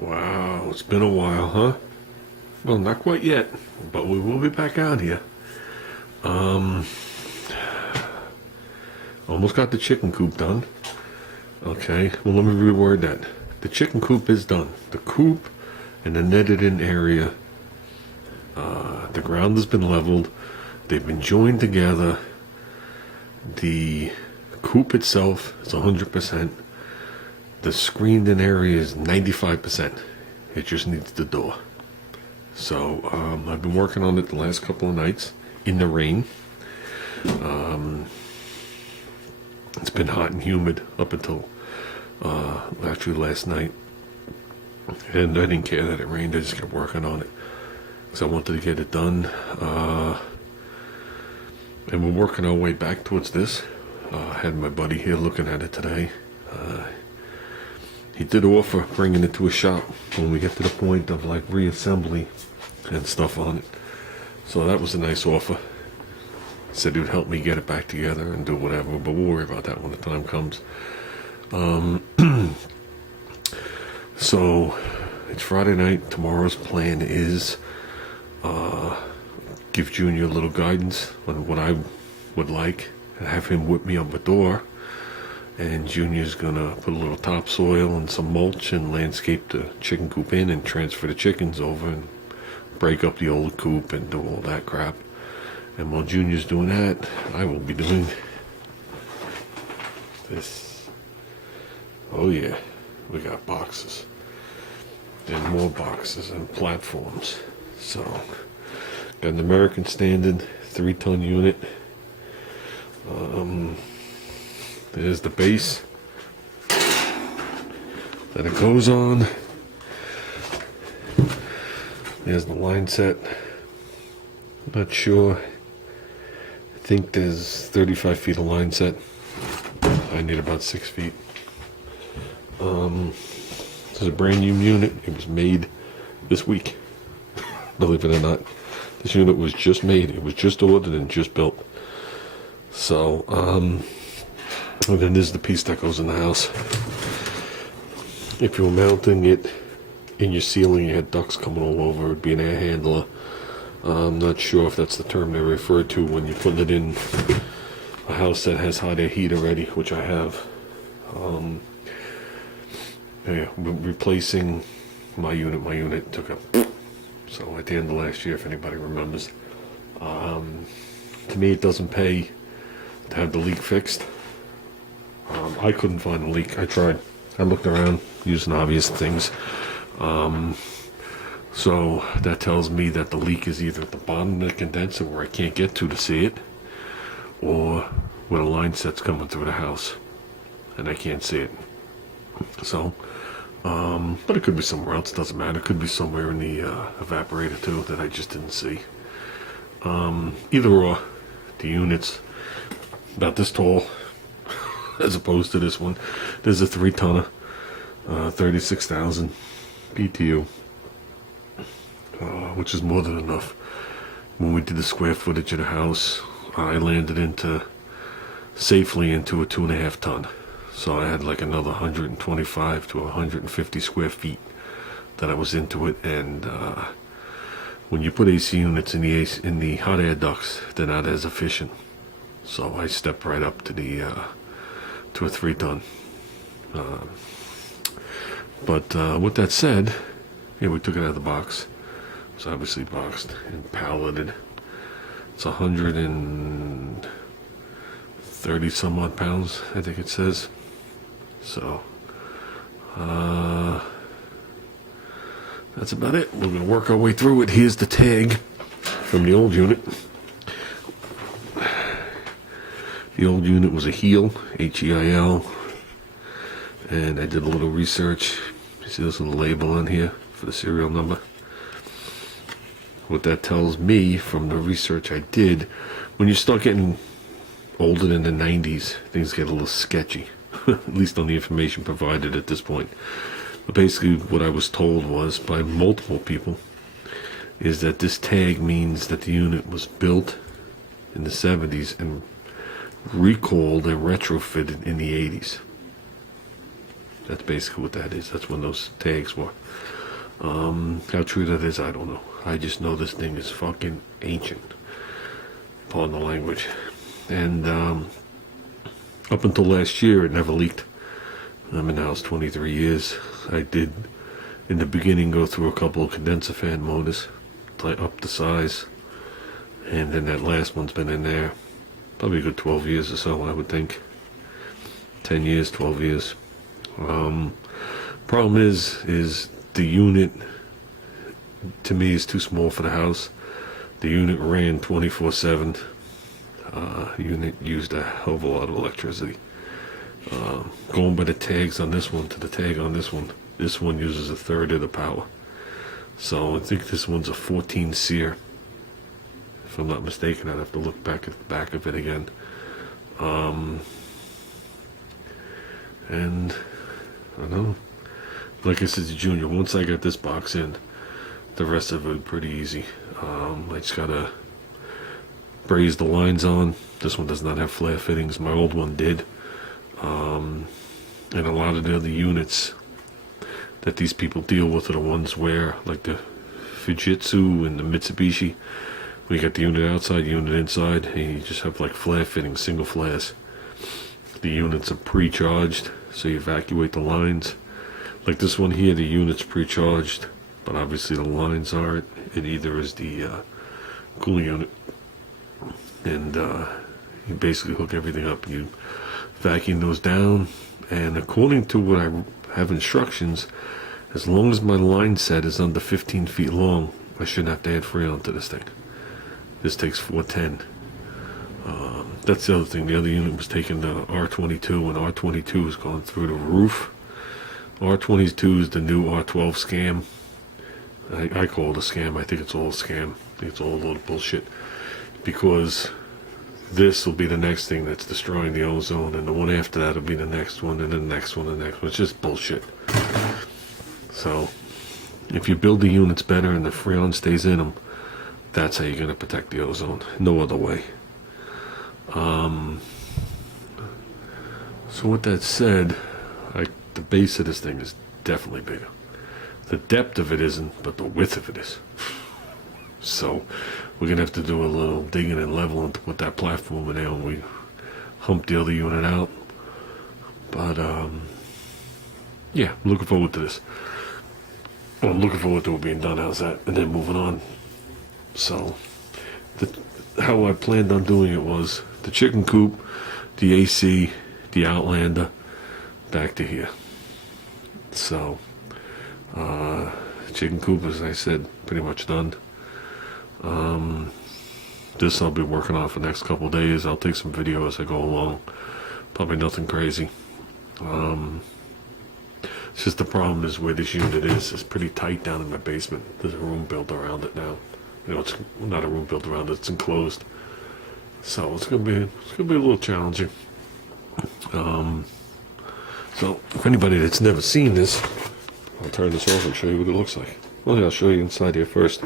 Wow, it's been a while, huh? Well, not quite yet, but we will be back out here. Almost got the chicken coop done. Okay, well, let me reword that. The chicken coop is done. The coop and the netted in area, the ground has been leveled. They've been joined together. The coop itself is 100%. The screened in area is 95%. It just needs the door. So I've been working on it the last couple of nights in the rain. It's been hot and humid up until actually last night. And I didn't care that it rained. I just kept working on it because I wanted to get it done. And we're working our way back towards this. I had my buddy here looking at it today. He did offer bringing it to a shop when we get to the point of like reassembly and stuff on it. So that was a nice offer. Said he would help me get it back together and do whatever, but we'll worry about that when the time comes. So it's Friday night. Tomorrow's plan is give Junior a little guidance on what I would like and have him whip me up a door. And Junior's gonna put a little topsoil and some mulch and landscape the chicken coop in and transfer the chickens over and break up the old coop and do all that crap. And while Junior's doing that, I will be doing this. Oh yeah, we got boxes and more boxes and platforms. So got an American Standard 3-ton unit. There's the base that it goes on. There's the line set. Not sure. I think there's 35 feet of line set. I need about 6 feet. This is a brand new unit. It was made this week. Believe it or not. This unit was just made. It was just ordered and just built. So, and then there's the piece that goes in the house. If you were mounting it in your ceiling, you had ducts coming all over, it would be an air handler. I'm not sure if that's the term they refer to when you're putting it in a house that has hot air heat already, which I have. Yeah, replacing my unit took a... So at the end of last year, if anybody remembers. To me, it doesn't pay to have the leak fixed. I couldn't find the leak. I tried. I looked around using obvious things. So that tells me that the leak is either at the bottom of the condenser where I can't get to see it, or where the line set's coming through the house and I can't see it. So, but it could be somewhere else. It doesn't matter. It could be somewhere in the evaporator too that I just didn't see. Either or, the unit's about this tall as opposed to this one. There's a 3-tonner, 36,000 BTU, which is more than enough. When we did the square footage of the house, I landed safely into a 2.5 ton. So I had like another 125 to 150 square feet that I was into it. And when you put AC units in the hot air ducts, they're not as efficient. So I stepped right up to the to a 3-ton. But with that said, yeah, we took it out of the box. It's obviously boxed and palleted. It's 130 some odd pounds, I think it says. So that's about it. We're gonna work our way through it. Here's the tag from the old unit. The old unit was a Heil, H-E-I-L, and I did a little research. You see this little label on here for the serial number. What that tells me from the research I did, when you start getting older than the 90s, things get a little sketchy, at least on the information provided at this point. But basically what I was told was by multiple people is that this tag means that the unit was built in the 70s and recalled and retrofitted in the 80s. That's basically what that is. That's when those tags were. How true that is, I don't know. I just know this thing is fucking ancient. Pardon the language. And up until last year, it never leaked. I'm in the house 23 years. I did, in the beginning, go through a couple of condenser fan motors, up the size. And then that last one's been in there probably a good 12 years or so, I would think. 10 years, 12 years. Problem is the unit, to me, is too small for the house. The unit ran 24/7. Unit used a hell of a lot of electricity. Going by the tags on this one to the tag on this one uses a third of the power. So I think this one's a 14 SEER. If I'm not mistaken, I'd have to look back at the back of it again. And I don't know. Like I said to Junior, once I got this box in, the rest of it was pretty easy. I just gotta braze the lines on. This one does not have flare fittings. My old one did. And a lot of the other units that these people deal with are the ones where, like the Fujitsu and the Mitsubishi, we got the unit outside, unit inside, and you just have like flare fittings, single flares. The units are pre-charged, so you evacuate the lines. Like this one here, the unit's pre-charged, but obviously the lines aren't. It either is the cooling unit, and you basically hook everything up. You vacuum those down, and according to what I have instructions, as long as my line set is under 15 feet long, I shouldn't have to add Freon to this thing. This takes 410. That's the other thing. The other unit was taking the R22, and R22 is going through the roof. R22 is the new R12 scam. I call it a scam. I think it's all a scam. I think it's all a load of bullshit. Because this will be the next thing that's destroying the ozone, and the one after that will be the next one, and the next one, and the next one. It's just bullshit. So, if you build the units better and the Freon stays in them, that's how you're going to protect the ozone. No other way. So with that said, the base of this thing is definitely bigger. The depth of it isn't, but the width of it is. So we're going to have to do a little digging and leveling to put that platform in there when we hump the other unit out. But, yeah, I'm looking forward to this. Well, I'm looking forward to it being done. How's that? And then moving on. So, how I planned on doing it was the chicken coop, the AC, the Outlander, back to here. So, chicken coop, as I said, pretty much done. This I'll be working on for the next couple of days. I'll take some video as I go along. Probably nothing crazy. It's just the problem is where this unit is. It's pretty tight down in my basement. There's a room built around it now. You know, it's not a room built around it. It's enclosed. So it's gonna be a little challenging. So if anybody that's never seen this, I'll turn this off and show you what it looks like. Well, yeah, I'll show you inside here first.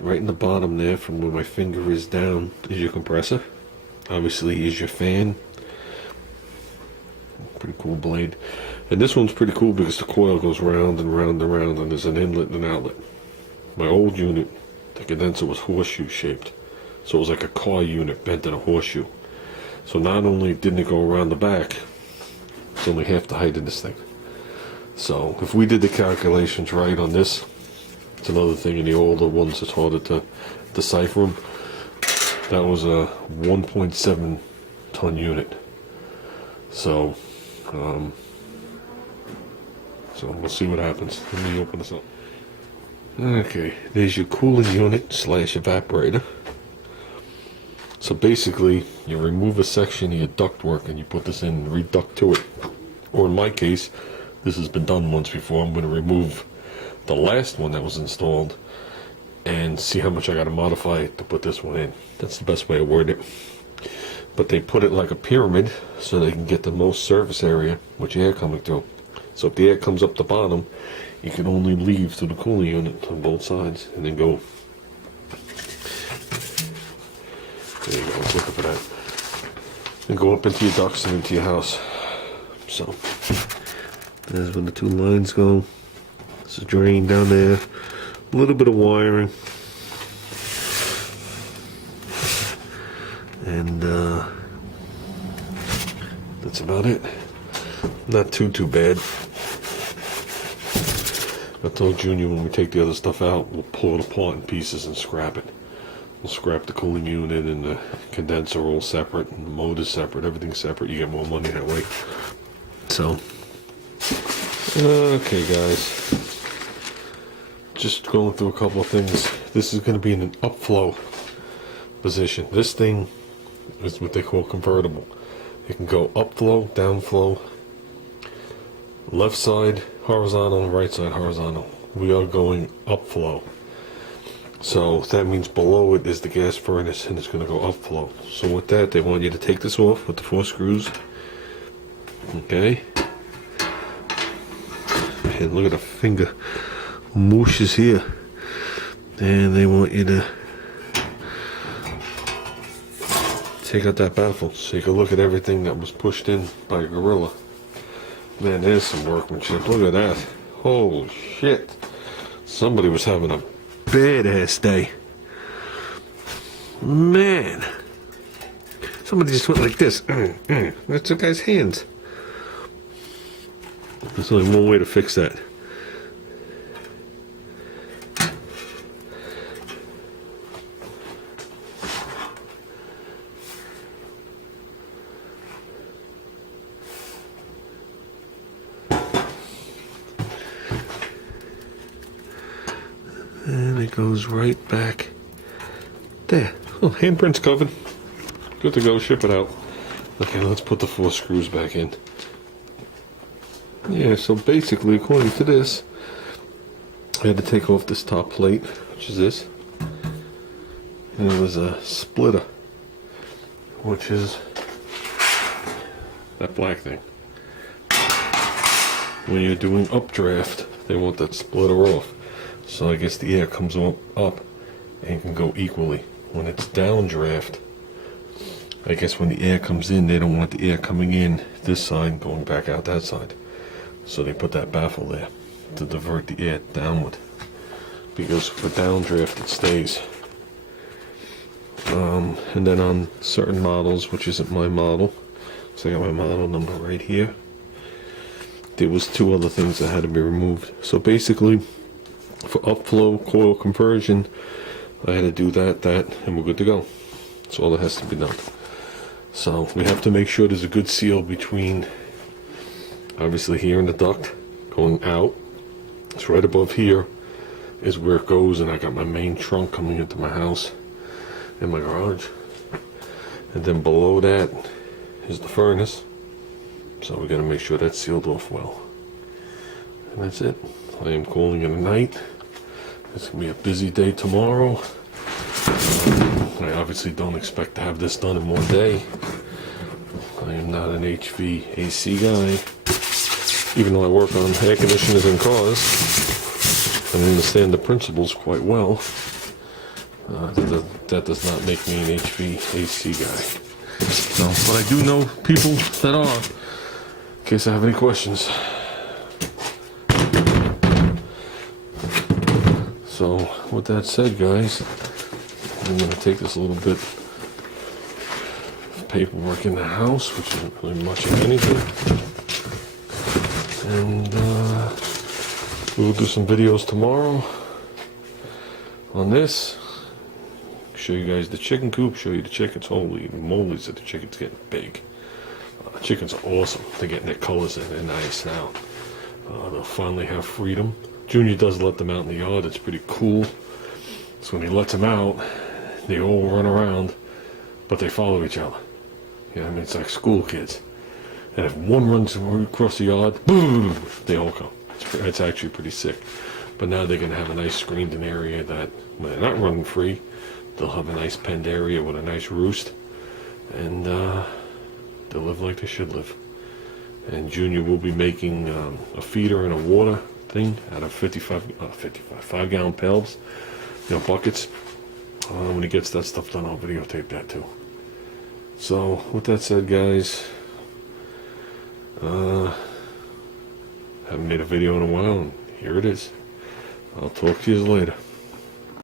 Right in the bottom there, from where my finger is down, is your compressor. Obviously, is your fan. Pretty cool blade. And this one's pretty cool because the coil goes round and round and round, and there's an inlet and an outlet. My old unit, the condenser was horseshoe shaped. So it was like a car unit bent in a horseshoe. So not only didn't it go around the back, it's only half the height of this thing. So if we did the calculations right on this, it's another thing in the older ones, it's harder to decipher them. That was a 1.7 ton unit. So, we'll see what happens. Let me open this up. Okay, there's your cooling unit / evaporator. So basically, you remove a section of your ductwork and you put this in and reduct to it. Or in my case, this has been done once before. I'm going to remove the last one that was installed and see how much I got to modify it to put this one in. That's the best way to word it. But they put it like a pyramid so they can get the most surface area with your air coming through. So if the air comes up the bottom, you can only leave through the cooling unit on both sides and then go. There you go, I was looking for that. And go up into your ducts and into your house. So there's where the two lines go. There's a drain down there. A little bit of wiring. And that's about it. Not too bad. I told Junior when we take the other stuff out, we'll pull it apart in pieces and scrap it. We'll scrap the cooling unit and the condenser all separate, and the motor's separate, everything's separate. You get more money that way. So, okay guys. Just going through a couple of things. This is going to be in an upflow position. This thing is what they call convertible. It can go upflow, downflow, left side horizontal, right side horizontal. We are going upflow. So that means below it is the gas furnace and it's going to go upflow. So with that, they want you to take this off with the 4 screws. Okay. And look at the finger mooshes here. And they want you to take out that baffle so you can look at everything that was pushed in by Gorilla. Man, there's some workmanship. Look at that. Holy shit. Somebody was having a badass day. Man. Somebody just went like this. That's the guy's hands. There's only one way to fix that. And it goes right back there. Oh, handprint's covered. Good to go, ship it out. Okay, let's put the 4 screws back in. Yeah, so basically, according to this, I had to take off this top plate, which is this. And it was a splitter, which is that black thing. When you're doing updraft, they want that splitter off. So I guess the air comes up and can go equally. When it's downdraft, I guess when the air comes in, they don't want the air coming in this side going back out that side. So they put that baffle there to divert the air downward. Because for downdraft it stays. And then on certain models, which isn't my model, so I got my model number right here, there was 2 other things that had to be removed. So basically, for upflow coil conversion, I had to do that, and we're good to go. That's all that has to be done. So we have to make sure there's a good seal between, obviously here in the duct, going out. It's right above here is where it goes, and I got my main trunk coming into my house in my garage. And then below that is the furnace. So we got to make sure that's sealed off well. And that's it. I am calling it a night. It's going to be a busy day tomorrow. I obviously don't expect to have this done in one day. I am not an HVAC guy. Even though I work on air conditioners and cars, I understand the principles quite well. That does not make me an HVAC guy. So, but I do know people that are, in case I have any questions. So, with that said, guys, I'm going to take this a little bit of paperwork in the house, which isn't really much of anything. And we'll do some videos tomorrow on this. Show you guys the chicken coop, show you the chickens. Holy moly, that the chicken's getting big. Chickens are awesome. They're getting their colors in. They're nice now. They'll finally have freedom. Junior does let them out in the yard. It's pretty cool. So when he lets them out, they all run around, but they follow each other. You know, I mean, it's like school kids. And if one runs across the yard, boom, they all come. It's actually pretty sick. But now they're going to have a nice screened-in area that, when they're not running free, they'll have a nice penned area with a nice roost. And they'll live like they should live. And Junior will be making a feeder and a water thing out of 5-gallon pails, buckets. When he gets that stuff done, I'll videotape that too. So, with that said, guys, Haven't made a video in a while, and here it is. I'll talk to you later.